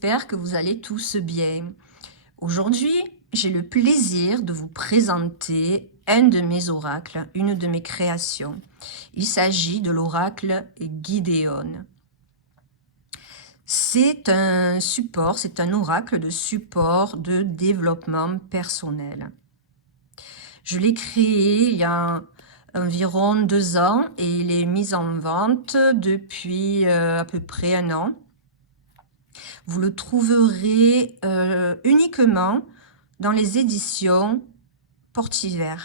j'espère que vous allez tous bien. Aujourd'hui, j'ai le plaisir de vous présenter un de mes oracles, une de mes créations. Il s'agit de l'oracle Gideon. C'est un support, c'est un oracle de support de développement personnel. Je l'ai créé il y a environ 2 ans et il est mis en vente depuis à peu près 1 an. Vous le trouverez uniquement dans les éditions Portiver.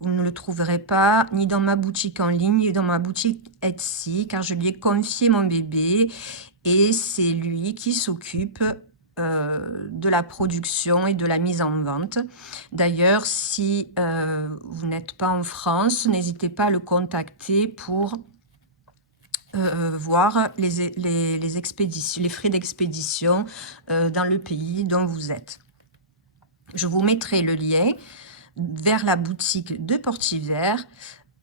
Vous ne le trouverez pas ni dans ma boutique en ligne, ni dans ma boutique Etsy, car je lui ai confié mon bébé et c'est lui qui s'occupe de la production et de la mise en vente. D'ailleurs, si vous n'êtes pas en France, n'hésitez pas à le contacter pour voir les expéditions, les frais d'expédition dans le pays dont vous êtes. Je vous mettrai le lien vers la boutique de Portiver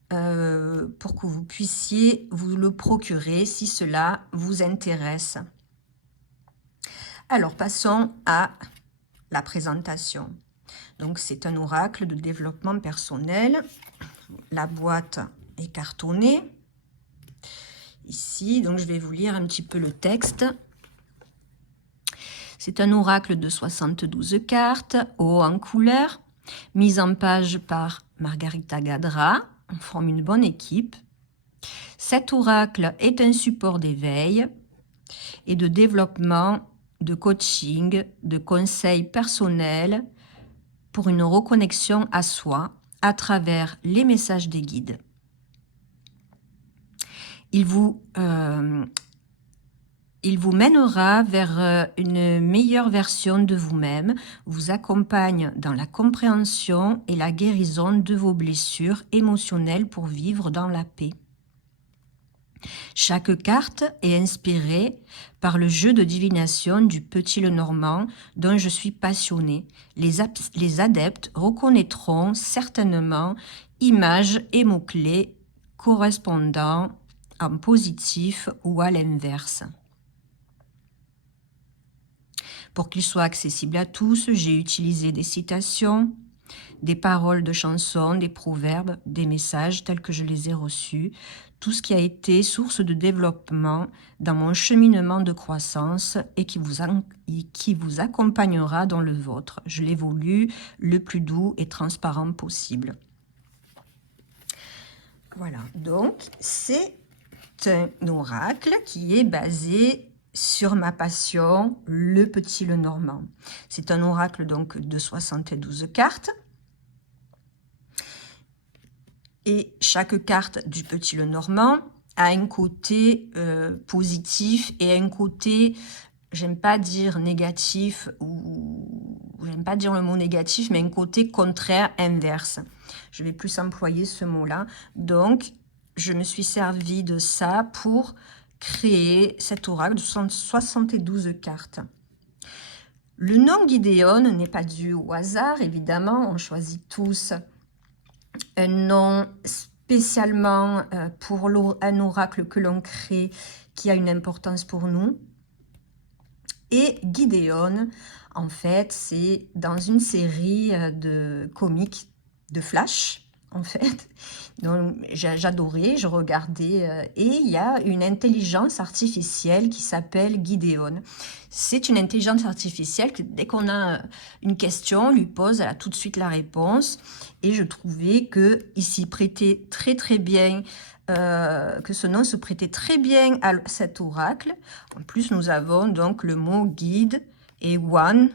pour que vous puissiez vous le procurer si cela vous intéresse. Alors, passons à la présentation. Donc, c'est un oracle de développement personnel. La boîte est cartonnée. Ici, donc je vais vous lire un petit peu le texte. C'est un oracle de 72 cartes, haut en couleur, mise en page par Margarita Gadra. On forme une bonne équipe. Cet oracle est un support d'éveil et de développement, de coaching, de conseils personnels pour une reconnexion à soi à travers les messages des guides. Il vous mènera vers une meilleure version de vous-même, vous accompagne dans la compréhension et la guérison de vos blessures émotionnelles pour vivre dans la paix. Chaque carte est inspirée par le jeu de divination du Petit Lenormand dont je suis passionnée. Les adeptes reconnaîtront certainement images et mots-clés correspondant en positif ou à l'inverse. Pour qu'il soit accessible à tous, j'ai utilisé des citations, des paroles de chansons, des proverbes, des messages tels que je les ai reçus, tout ce qui a été source de développement dans mon cheminement de croissance et qui vous accompagnera dans le vôtre. Je l'ai voulu le plus doux et transparent possible. Voilà, donc c'est un oracle qui est basé sur ma passion, le Petit Lenormand. C'est un oracle donc de 72 cartes. Et chaque carte du Petit Lenormand a un côté positif et un côté, j'aime pas dire négatif, ou j'aime pas dire le mot négatif, mais un côté contraire, inverse. Je vais plus employer ce mot-là. Donc, je me suis servi de ça pour créer cet oracle de 72 cartes. Le nom Gideon n'est pas dû au hasard, évidemment, on choisit tous un nom spécialement pour un oracle que l'on crée qui a une importance pour nous. Et Gideon, en fait, c'est dans une série de comics de Flash, en fait. Donc, j'adorais, je regardais, et il y a une intelligence artificielle qui s'appelle Gideon. C'est une intelligence artificielle que dès qu'on a une question, on lui pose, elle a tout de suite la réponse. Et je trouvais qu'il s'y prêtait très très bien, que ce nom se prêtait très bien à cet oracle. En plus, nous avons donc le mot guide et one,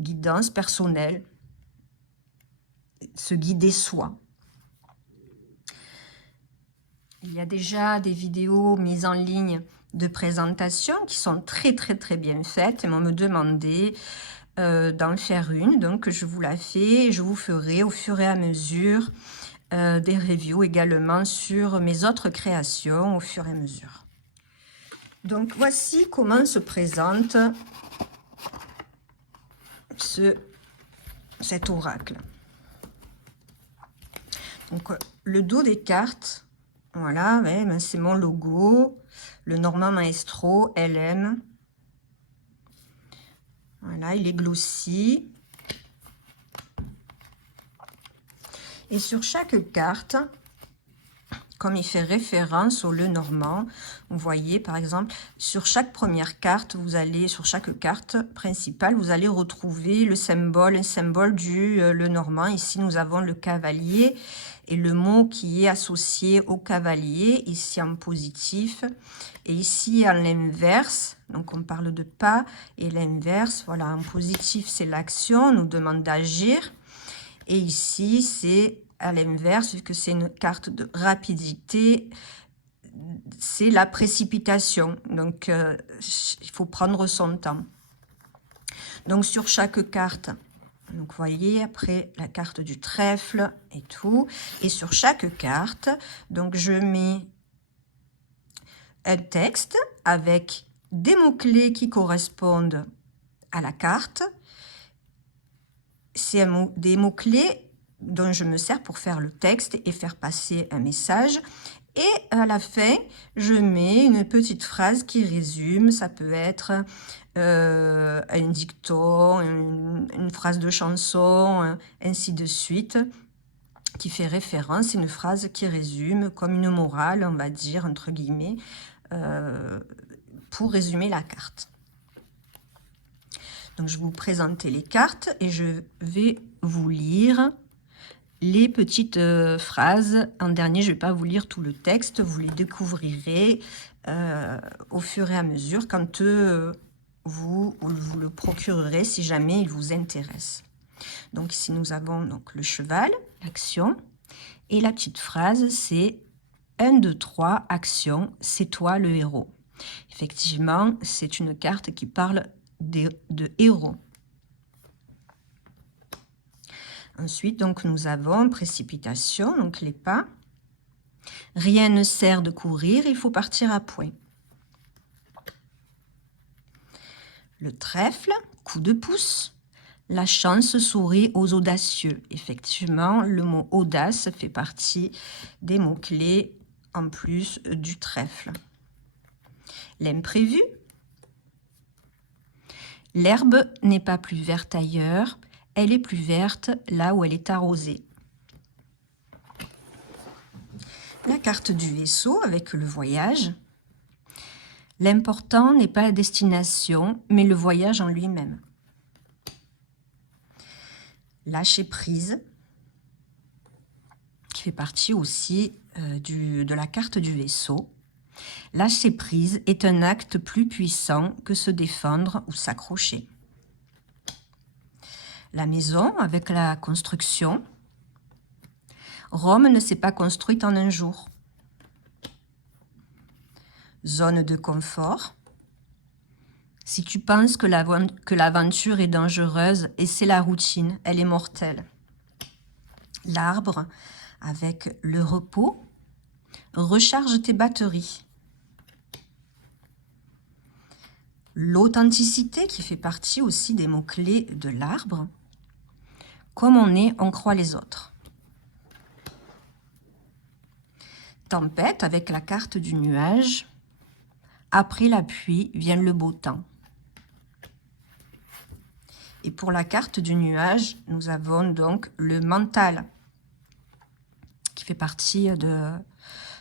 guidance personnelle, se guider soi. Il y a déjà des vidéos mises en ligne de présentation qui sont très très très bien faites et m'ont me demandé d'en faire une. Donc je vous la fais et je vous ferai au fur et à mesure des reviews également sur mes autres créations au fur et à mesure. Donc voici comment se présente cet oracle. Donc le dos des cartes, voilà, ouais, ben c'est mon logo, le Normand Maestro LM. Voilà, il est glossy. Et sur chaque carte, comme il fait référence au Lenormand, vous voyez par exemple, sur chaque première carte, sur chaque carte principale, vous allez retrouver un symbole du Lenormand. Ici, nous avons le cavalier et le mot qui est associé au cavalier, ici en positif, et ici en l'inverse. Donc, on parle de pas, et l'inverse, voilà, en positif, c'est l'action, on nous demande d'agir. Et ici, c'est à l'inverse, vu que c'est une carte de rapidité, c'est la précipitation. Donc, il faut prendre son temps. Donc, sur chaque carte, donc vous voyez, après la carte du trèfle et tout. Et sur chaque carte, donc je mets un texte avec des mots-clés qui correspondent à la carte. C'est des mots-clés dont je me sers pour faire le texte et faire passer un message. Et à la fin, je mets une petite phrase qui résume. Ça peut être un dicton, une phrase de chanson, ainsi de suite, qui fait référence. C'est une phrase qui résume comme une morale, on va dire, entre guillemets, pour résumer la carte. Donc, je vais vous présenter les cartes et je vais vous lire les petites phrases. En dernier, je ne vais pas vous lire tout le texte, vous les découvrirez au fur et à mesure quand vous le procurerez si jamais il vous intéresse. Donc ici, nous avons donc le cheval, l'action, et la petite phrase, c'est 1, 2, 3, action, c'est toi le héros. Effectivement, c'est une carte qui parle de héros. Ensuite, donc, nous avons précipitation, donc les pas. Rien ne sert de courir, il faut partir à point. Le trèfle, coup de pouce. La chance sourit aux audacieux. Effectivement, le mot audace fait partie des mots-clés en plus du trèfle. L'imprévu. L'herbe n'est pas plus verte ailleurs. Elle est plus verte là où elle est arrosée. La carte du vaisseau avec le voyage. L'important n'est pas la destination, mais le voyage en lui-même. Lâcher prise, qui fait partie aussi de la carte du vaisseau. Lâcher prise est un acte plus puissant que se défendre ou s'accrocher. La maison avec la construction. Rome ne s'est pas construite en un jour. Zone de confort. Si tu penses que l'aventure est dangereuse, et c'est la routine, elle est mortelle. L'arbre avec le repos. Recharge tes batteries. L'authenticité qui fait partie aussi des mots-clés de l'arbre. Comme on est, on croit les autres. Tempête avec la carte du nuage. Après la pluie vient le beau temps. Et pour la carte du nuage, nous avons donc le mental qui fait partie de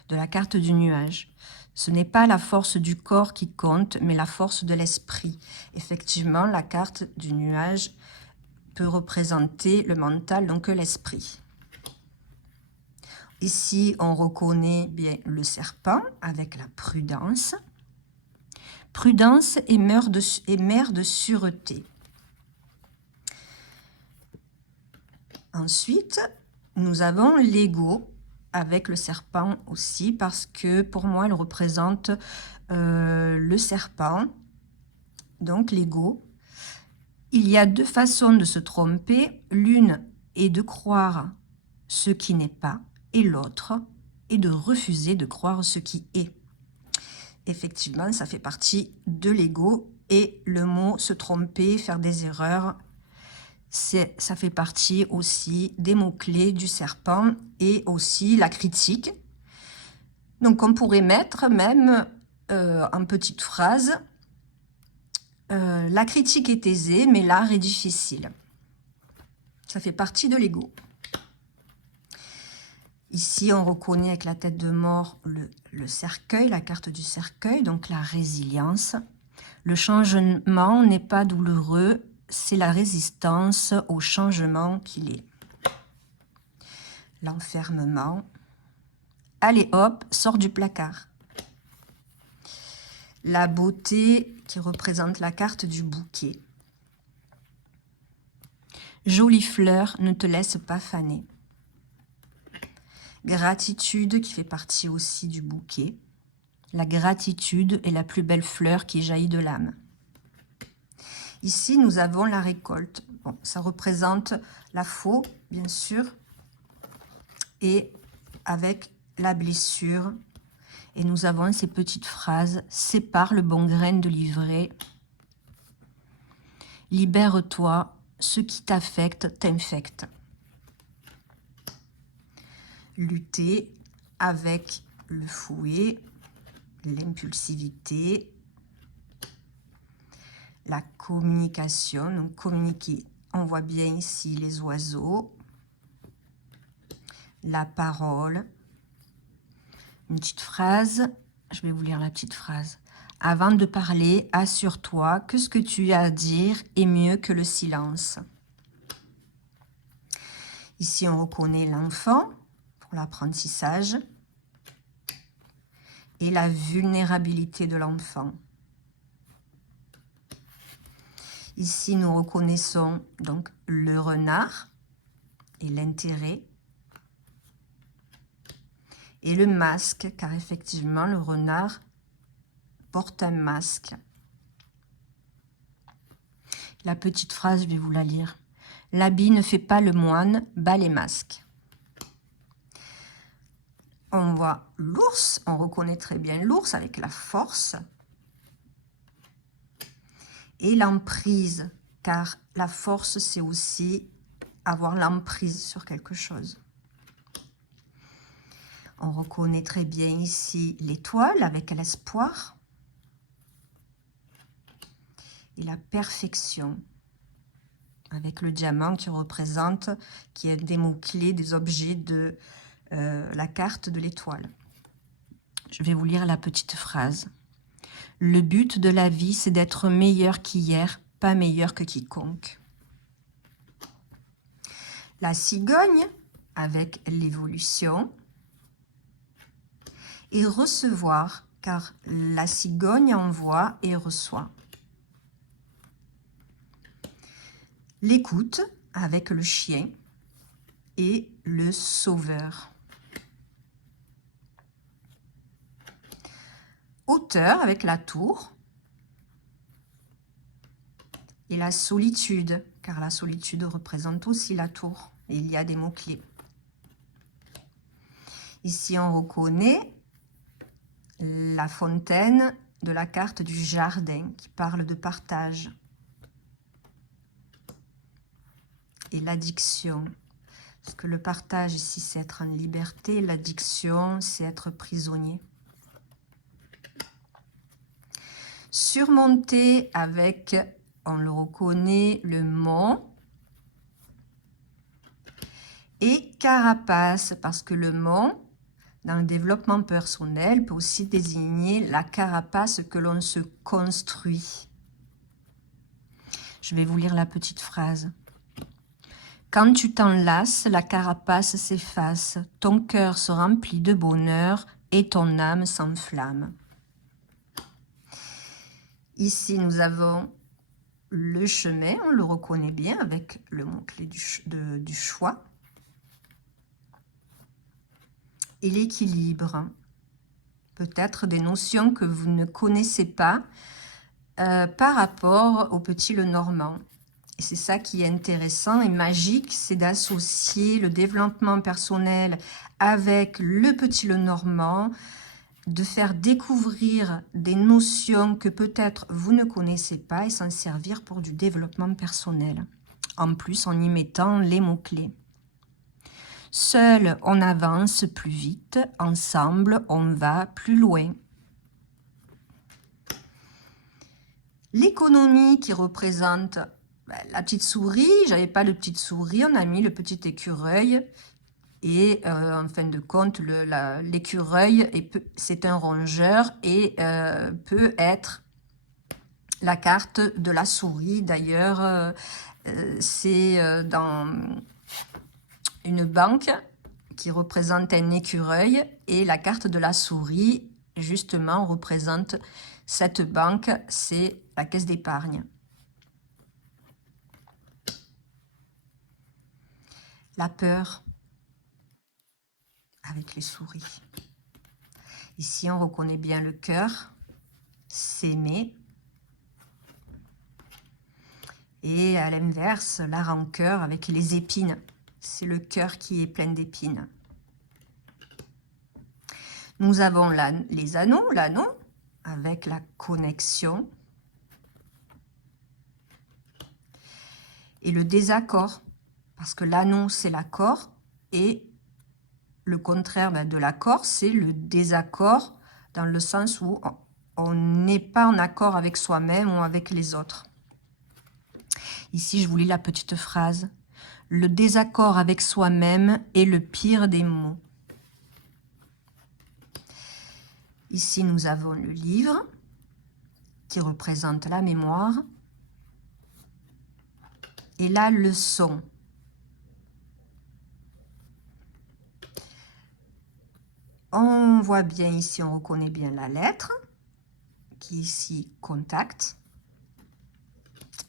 la carte du nuage. Ce n'est pas la force du corps qui compte, mais la force de l'esprit. Effectivement, la carte du nuage peut représenter le mental, donc l'esprit. Ici, on reconnaît bien le serpent avec la prudence. Prudence est mère de sûreté. Ensuite, nous avons l'ego avec le serpent aussi, parce que pour moi, elle représente le serpent, donc l'ego. Il y a deux façons de se tromper. L'une est de croire ce qui n'est pas, et l'autre est de refuser de croire ce qui est. Effectivement, ça fait partie de l'ego, et le mot se tromper, faire des erreurs, ça fait partie aussi des mots-clés du serpent, et aussi la critique. Donc on pourrait mettre même en petite phrase La critique est aisée, mais l'art est difficile. Ça fait partie de l'ego. Ici, on reconnaît avec la tête de mort le cercueil, la carte du cercueil, donc la résilience. Le changement n'est pas douloureux, c'est la résistance au changement qu'il est. L'enfermement. Allez hop, sort du placard. La beauté qui représente la carte du bouquet. Jolie fleur, ne te laisse pas faner. Gratitude qui fait partie aussi du bouquet. La gratitude est la plus belle fleur qui jaillit de l'âme. Ici, nous avons la récolte. Bon, ça représente la faux, bien sûr, et avec la blessure. Et nous avons ces petites phrases. Sépare le bon grain de l'ivraie. Libère-toi, ce qui t'affecte t'infecte. Lutter avec le fouet, l'impulsivité, la communication. Donc communiquer, on voit bien ici les oiseaux, la parole. Une petite phrase, je vais vous lire la petite phrase. Avant de parler, assure-toi que ce que tu as à dire est mieux que le silence. Ici, on reconnaît l'enfant pour l'apprentissage et la vulnérabilité de l'enfant. Ici, nous reconnaissons donc le renard et l'intérêt. Et le masque, car effectivement, le renard porte un masque. La petite phrase, je vais vous la lire. L'habit ne fait pas le moine, bat les masques. On voit l'ours, on reconnaît très bien l'ours avec la force. Et l'emprise, car la force, c'est aussi avoir l'emprise sur quelque chose. On reconnaît très bien ici l'étoile avec l'espoir et la perfection avec le diamant qui représente, qui est des mots-clés, des objets de la carte de l'étoile. Je vais vous lire la petite phrase. Le but de la vie, c'est d'être meilleur qu'hier, pas meilleur que quiconque. La cigogne avec l'évolution. Et recevoir, car la cigogne envoie et reçoit. L'écoute avec le chien et le sauveur. Hauteur avec la tour et la solitude, car la solitude représente aussi la tour et il y a des mots-clés. Ici, on reconnaît la fontaine de la carte du jardin qui parle de partage. Et l'addiction. Parce que le partage ici, c'est être en liberté. L'addiction, c'est être prisonnier. Surmonter avec, on le reconnaît, le mont. Et carapace, parce que le mont, dans le développement personnel, peut aussi désigner la carapace que l'on se construit. Je vais vous lire la petite phrase. Quand tu t'enlaces, la carapace s'efface, ton cœur se remplit de bonheur et ton âme s'enflamme. Ici, nous avons le chemin, on le reconnaît bien avec le mot-clé du choix. Et l'équilibre, peut-être des notions que vous ne connaissez pas par rapport au petit Lenormand. Et c'est ça qui est intéressant et magique, c'est d'associer le développement personnel avec le petit Lenormand, de faire découvrir des notions que peut-être vous ne connaissez pas et s'en servir pour du développement personnel. En plus, en y mettant les mots-clés. Seul, on avance plus vite, ensemble, on va plus loin. L'économie qui représente la petite souris. J'avais pas de petite souris, on a mis le petit écureuil. Et en fin de compte, l'écureuil, c'est un rongeur et peut être la carte de la souris. D'ailleurs, c'est dans une banque qui représente un écureuil et la carte de la souris, justement, représente cette banque, c'est la caisse d'épargne. La peur avec les souris. Ici, on reconnaît bien le cœur, s'aimer. Et à l'inverse, la rancœur avec les épines. C'est le cœur qui est plein d'épines. Nous avons les anneaux, l'anneau, avec la connexion. Et le désaccord, parce que l'anneau, c'est l'accord, et le contraire de l'accord, c'est le désaccord, dans le sens où on n'est pas en accord avec soi-même ou avec les autres. Ici, je vous lis la petite phrase. Le désaccord avec soi-même est le pire des maux. Ici, nous avons le livre qui représente la mémoire et la leçon. On voit bien ici, on reconnaît bien la lettre qui est ici contact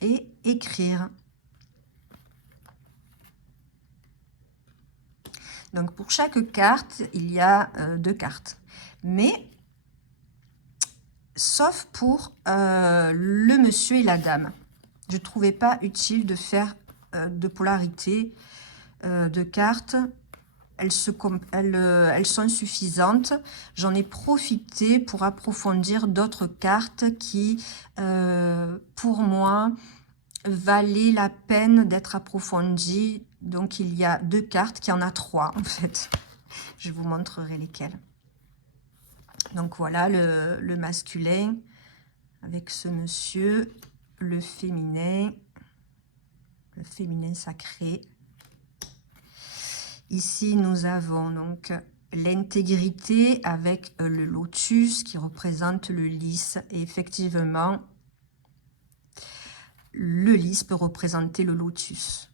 et écrire. Donc pour chaque carte, il y a 2 cartes. Mais sauf pour le monsieur et la dame. Je ne trouvais pas utile de faire de polarité de cartes. Elles sont suffisantes. J'en ai profité pour approfondir d'autres cartes qui, pour moi, valaient la peine d'être approfondies. Donc, il y a 2 cartes, qu'il y en a 3 en fait. Je vous montrerai lesquelles. Donc, voilà le masculin avec ce monsieur, le féminin sacré. Ici, nous avons donc l'intégrité avec le lotus qui représente le lys. Et effectivement, le lys peut représenter le lotus.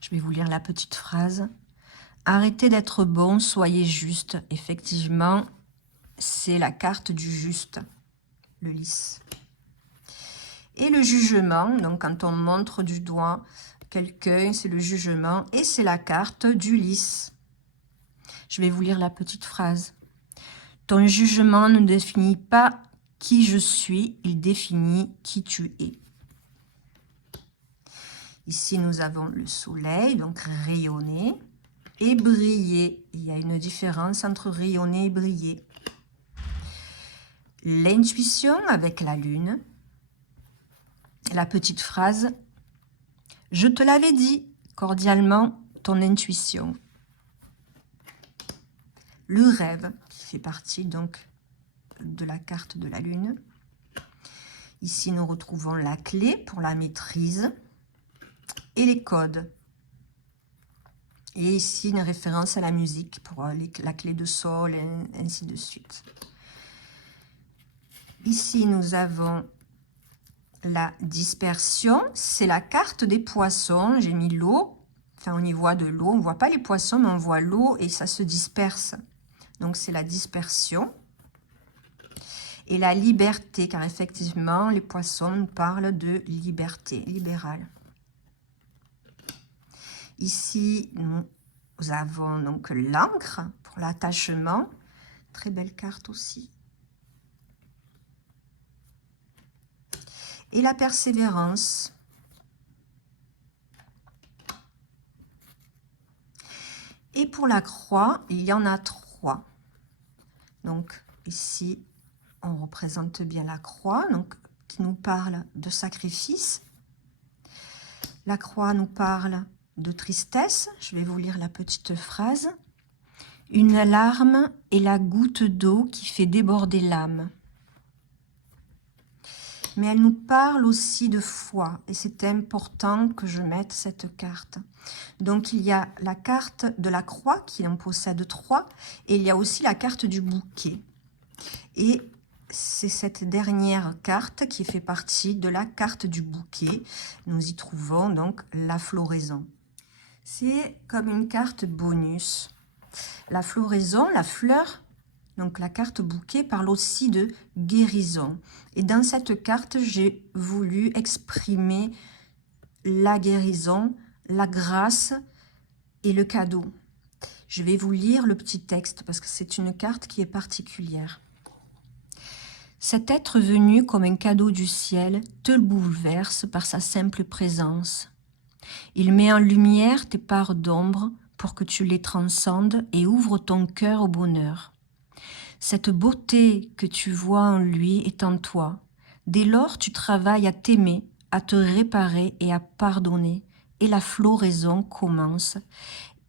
Je vais vous lire la petite phrase. Arrêtez d'être bon, soyez juste. Effectivement, c'est la carte du juste, le lys. Et le jugement, donc quand on montre du doigt quelqu'un, c'est le jugement et c'est la carte du lys. Je vais vous lire la petite phrase. Ton jugement ne définit pas qui je suis, il définit qui tu es. Ici, nous avons le soleil, donc rayonner et briller. Il y a une différence entre rayonner et briller. L'intuition avec la lune. La petite phrase. Je te l'avais dit, cordialement, ton intuition. Le rêve, qui fait partie donc de la carte de la lune. Ici, nous retrouvons la clé pour la maîtrise et les codes. Et ici, une référence à la musique pour la clé de sol et ainsi de suite. Ici, nous avons la dispersion, c'est la carte des poissons. J'ai mis l'eau, enfin on y voit de l'eau, on ne voit pas les poissons, mais on voit l'eau et ça se disperse. Donc c'est la dispersion. Et la liberté, car effectivement, les poissons nous parlent de liberté, libérale. Ici, nous avons donc l'encre pour l'attachement. Très belle carte aussi. Et la persévérance. Et pour la croix, il y en a 3. Donc ici, on représente bien la croix, donc qui nous parle de sacrifice. La croix nous parle de tristesse. Je vais vous lire la petite phrase. Une larme est la goutte d'eau qui fait déborder l'âme. mais elle nous parle aussi de foi. Et c'est important que je mette cette carte. Donc, il y a la carte de la croix, qui en possède 3, et il y a aussi la carte du bouquet. Et c'est cette dernière carte qui fait partie de la carte du bouquet. Nous y trouvons donc la floraison. C'est comme une carte bonus. La floraison, la fleur, donc la carte bouquet, parle aussi de guérison. Et dans cette carte, j'ai voulu exprimer la guérison, la grâce et le cadeau. Je vais vous lire le petit texte parce que c'est une carte qui est particulière. Cet être venu comme un cadeau du ciel te bouleverse par sa simple présence. Il met en lumière tes parts d'ombre pour que tu les transcendes et ouvres ton cœur au bonheur. Cette beauté que tu vois en lui est en toi. Dès lors, tu travailles à t'aimer, à te réparer et à pardonner. Et la floraison commence.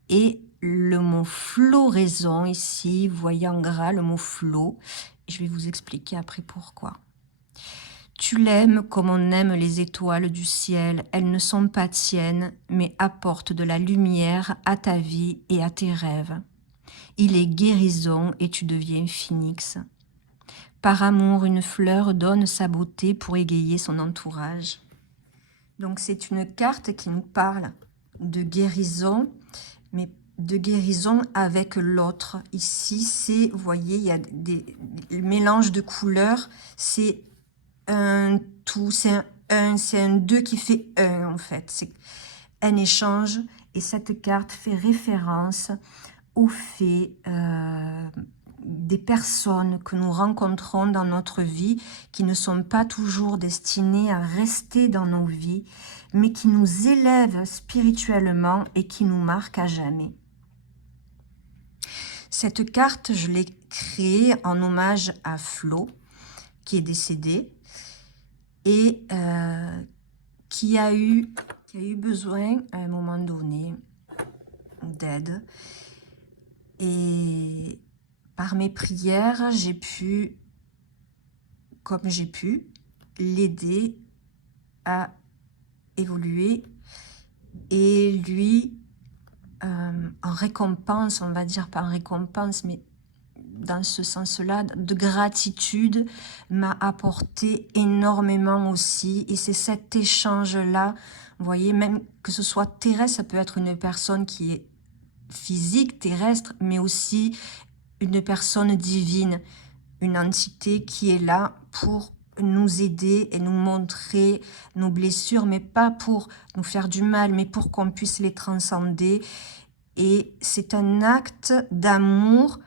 Et le mot floraison, ici, vous voyez en gras le mot flot. Je vais vous expliquer après pourquoi. Tu l'aimes comme on aime les étoiles du ciel. Elles ne sont pas tiennes, mais apportent de la lumière à ta vie et à tes rêves. Il est guérison et tu deviens phénix. Par amour, une fleur donne sa beauté pour égayer son entourage. Donc c'est une carte qui nous parle de guérison, mais de guérison avec l'autre. Ici, c'est, vous voyez, il y a des mélanges de couleurs. C'est un tout, c'est un 2 qui fait 1 en fait. C'est un échange et cette carte fait référence au fait des personnes que nous rencontrons dans notre vie qui ne sont pas toujours destinées à rester dans nos vies, mais qui nous élèvent spirituellement et qui nous marquent à jamais. Cette carte, je l'ai créée en hommage à Flo, qui est décédé et qui a eu besoin à un moment donné d'aide. Et par mes prières, j'ai pu, comme j'ai pu, l'aider à évoluer et lui, en récompense, on va dire pas en récompense, mais dans ce sens-là, de gratitude, m'a apporté énormément aussi. Et c'est cet échange-là, vous voyez, même que ce soit terrestre, ça peut être une personne qui est physique, terrestre, mais aussi une personne divine, une entité qui est là pour nous aider et nous montrer nos blessures, mais pas pour nous faire du mal, mais pour qu'on puisse les transcender. Et c'est un acte d'amour,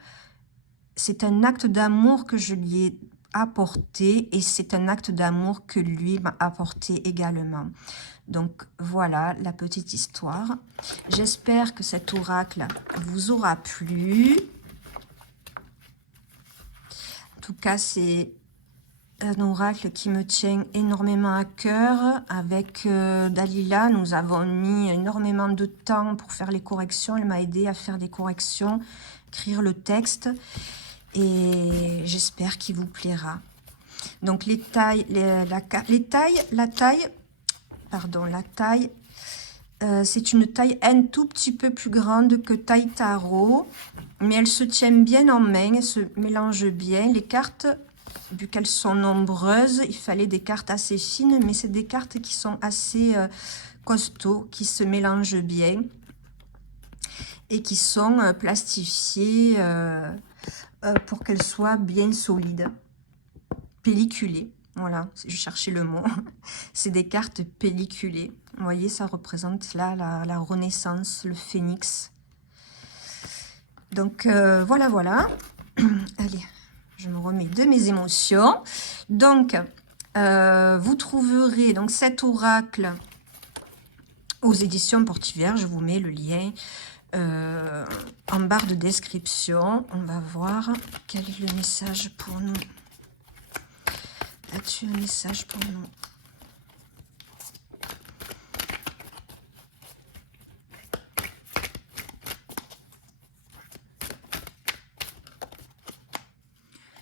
que je lui ai apporté et c'est un acte d'amour que lui m'a apporté également. Donc voilà la petite histoire. J'espère que cet oracle vous aura plu. En tout cas, c'est un oracle qui me tient énormément à cœur. Avec Dalila, nous avons mis énormément de temps pour faire les corrections. Elle m'a aidé à faire des corrections, écrire le texte. Et j'espère qu'il vous plaira. Donc la taille, c'est une taille un tout petit peu plus grande que taille tarot, mais elles se tiennent bien en main, elles se mélangent bien. Les cartes, vu qu'elles sont nombreuses, il fallait des cartes assez fines, mais c'est des cartes qui sont assez costauds, qui se mélangent bien et qui sont plastifiées pour qu'elles soient bien solides, pelliculées. Voilà, je cherchais le mot. C'est des cartes pelliculées. Vous voyez, ça représente là la renaissance, le phénix. Donc, voilà. Allez, je me remets de mes émotions. Donc, vous trouverez donc cet oracle aux éditions Portivert. Je vous mets le lien en barre de description. On va voir quel est le message pour nous. As-tu un message pour nous?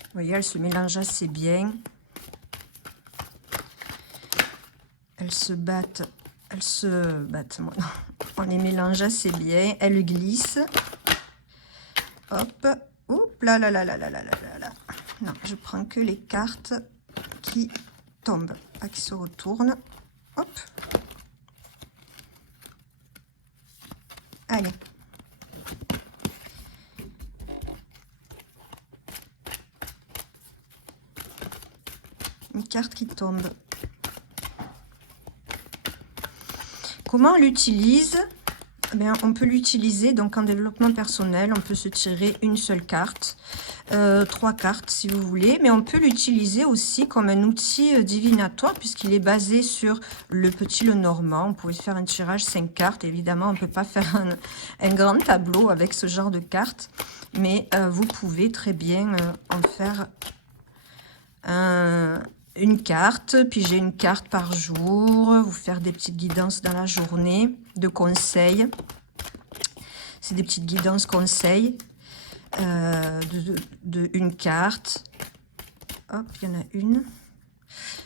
Vous voyez, elle se mélange assez bien. elles se battent. Non. On les mélange assez bien. Elles glissent. Hop. Oups là là là là là là là là. Non, je prends que les cartes qui tombent, pas qui se retournent. Hop. Allez. Une carte qui tombe. Comment on l'utilise? On peut l'utiliser donc en développement personnel. On peut se tirer une seule carte, 3 cartes si vous voulez, mais on peut l'utiliser aussi comme un outil divinatoire puisqu'il est basé sur le petit Lenormand. On pouvait faire un tirage 5 cartes. Évidemment, on ne peut pas faire un grand tableau avec ce genre de cartes, mais vous pouvez très bien en faire une carte, piger une carte par jour, vous faire des petites guidances dans la journée, de conseils. C'est des petites guidances conseils une carte. Hop, il y en a une.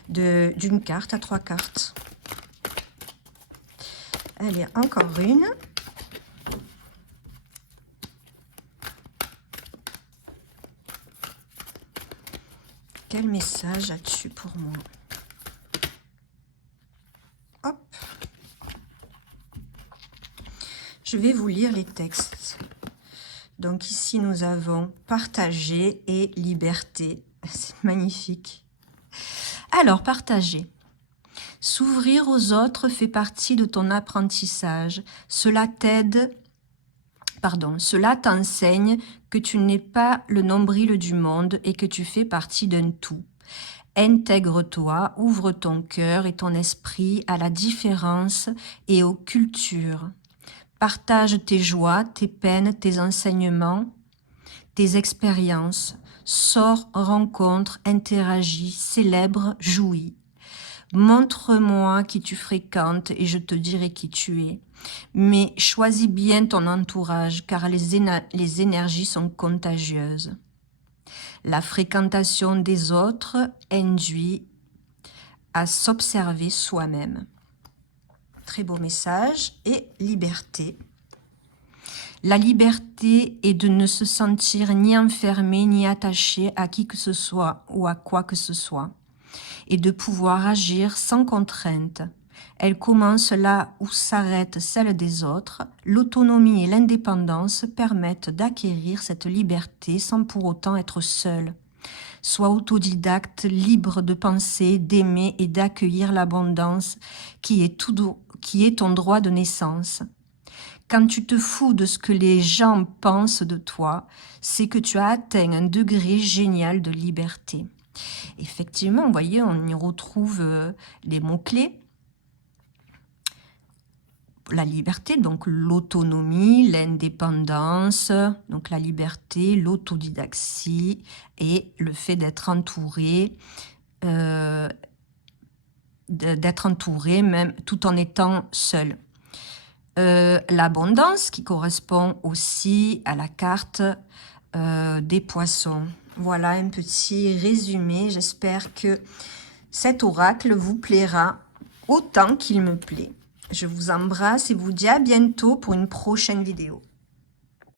D'une carte à 3 cartes. Allez, encore une. Quel message as-tu pour moi? Hop. Je vais vous lire les textes. Donc ici, nous avons partager et liberté. C'est magnifique. Alors, partager. S'ouvrir aux autres fait partie de ton apprentissage. Cela t'enseigne que tu n'es pas le nombril du monde et que tu fais partie d'un tout. Intègre-toi, ouvre ton cœur et ton esprit à la différence et aux cultures. Partage tes joies, tes peines, tes enseignements, tes expériences. Sors, rencontre, interagis, célèbre, jouis. Montre-moi qui tu fréquentes et je te dirai qui tu es. Mais choisis bien ton entourage car les énergies sont contagieuses. La fréquentation des autres induit à s'observer soi-même. Très beau message. Et liberté. La liberté est de ne se sentir ni enfermé ni attaché à qui que ce soit ou à quoi que ce soit, et de pouvoir agir sans contrainte. Elle commence là où s'arrête celle des autres. L'autonomie et l'indépendance permettent d'acquérir cette liberté sans pour autant être seul. Sois autodidacte, libre de penser, d'aimer et d'accueillir l'abondance qui est ton droit de naissance. Quand tu te fous de ce que les gens pensent de toi, c'est que tu as atteint un degré génial de liberté. Effectivement, vous voyez, on y retrouve les mots-clés. La liberté, donc l'autonomie, l'indépendance, donc la liberté, l'autodidaxie et le fait d'être entouré, même tout en étant seul. L'abondance qui correspond aussi à la carte des poissons. Voilà un petit résumé. J'espère que cet oracle vous plaira autant qu'il me plaît. Je vous embrasse et vous dis à bientôt pour une prochaine vidéo.